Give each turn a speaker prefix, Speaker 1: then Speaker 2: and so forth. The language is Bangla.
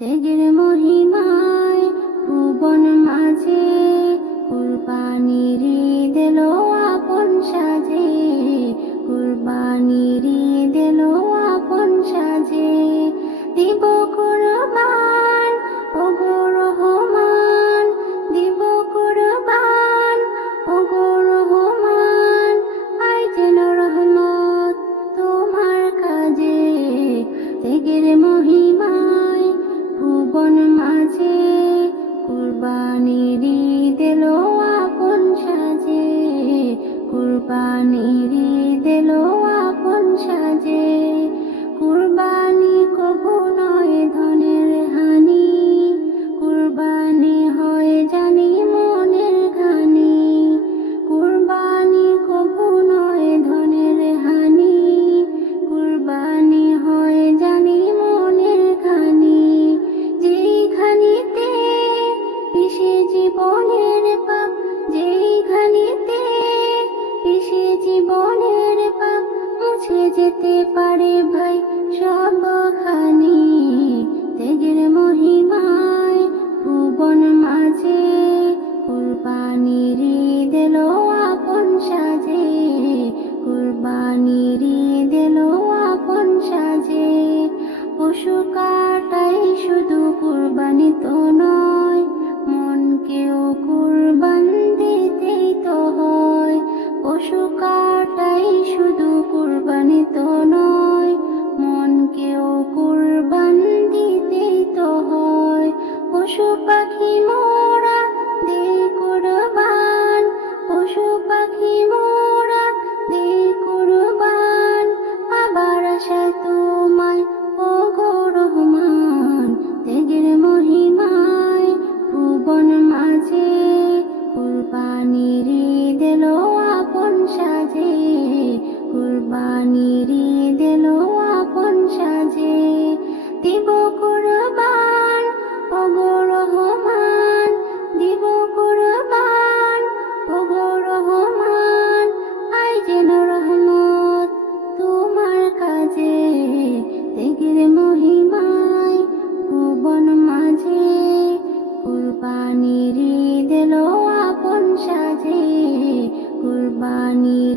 Speaker 1: তেজের মহিমায় ভুবন মাঝে কুরবানি রে দিল আপন সাজে কুরবানি রি じ。যেতে পারে ভাই সব খানি ত্যাগের মহি পশু পাখি মোরা দে কুরবান। পশু পাখি মোরা দে কুরবান। আবার আশা पाणी